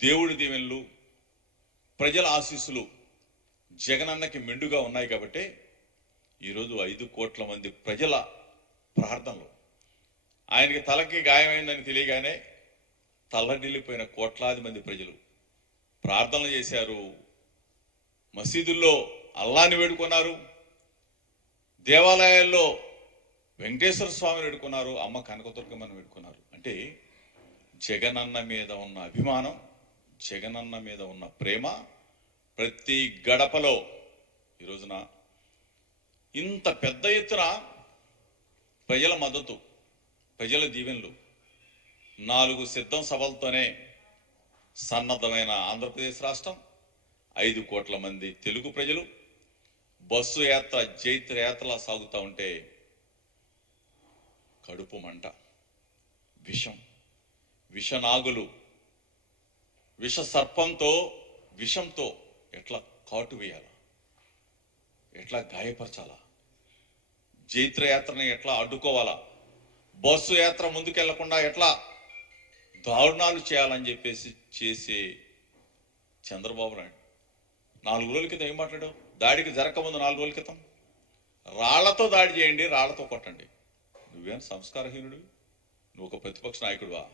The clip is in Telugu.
దేవుడి దీవెనలు, ప్రజల ఆశీస్సులు జగనన్నకి మెండుగా ఉన్నాయి కాబట్టి ఈరోజు 5 కోట్ల మంది ప్రజల ప్రార్థనలు, ఆయనకి తలకి గాయమైందని తెలియగానే తల్లడిల్లిపోయిన కోట్లాది మంది ప్రజలు ప్రార్థనలు చేశారు. మసీదుల్లో అల్లాని వేడుకున్నారు, దేవాలయాల్లో వెంకటేశ్వర స్వామిని వేడుకున్నారు, అమ్మ కనకదుర్గమ్మని వేడుకున్నారు. అంటే జగనన్న మీద ఉన్న అభిమానం, జగనన్న మీద ఉన్న ప్రేమ ప్రతి గడపలో ఈ రోజున ఇంత పెద్ద ఎత్తున ప్రజల మద్దతు, ప్రజల దీవెనలు, 4 సిద్ధం సభలతోనే సన్నద్ధమైన ఆంధ్రప్రదేశ్ రాష్ట్రం, 5 కోట్ల మంది తెలుగు ప్రజలు బస్సు యాత్ర, జైత్ర యాత్రలా సాగుతూ ఉంటే కడుపు మంట, విషనాగులు, విష సర్పంతో, విషంతో ఎట్లా కాటు వేయాలా, ఎట్లా గాయపరచాలా, జైత్ర యాత్రని ఎట్లా అడ్డుకోవాలా, బస్సు యాత్ర ముందుకెళ్లకుండా ఎట్లా దారుణాలు చేయాలని చెప్పేసి చేసే చంద్రబాబు నాయుడు 4 రోజుల క్రితం ఏం మాట్లాడావు? దాడికి జరగకముందు 4 రోజుల క్రితం రాళ్లతో దాడి చేయండి, రాళ్లతో కొట్టండి. నువ్వేం సంస్కారహీనుడివి? నువ్వు ఒక ప్రతిపక్ష నాయకుడివా?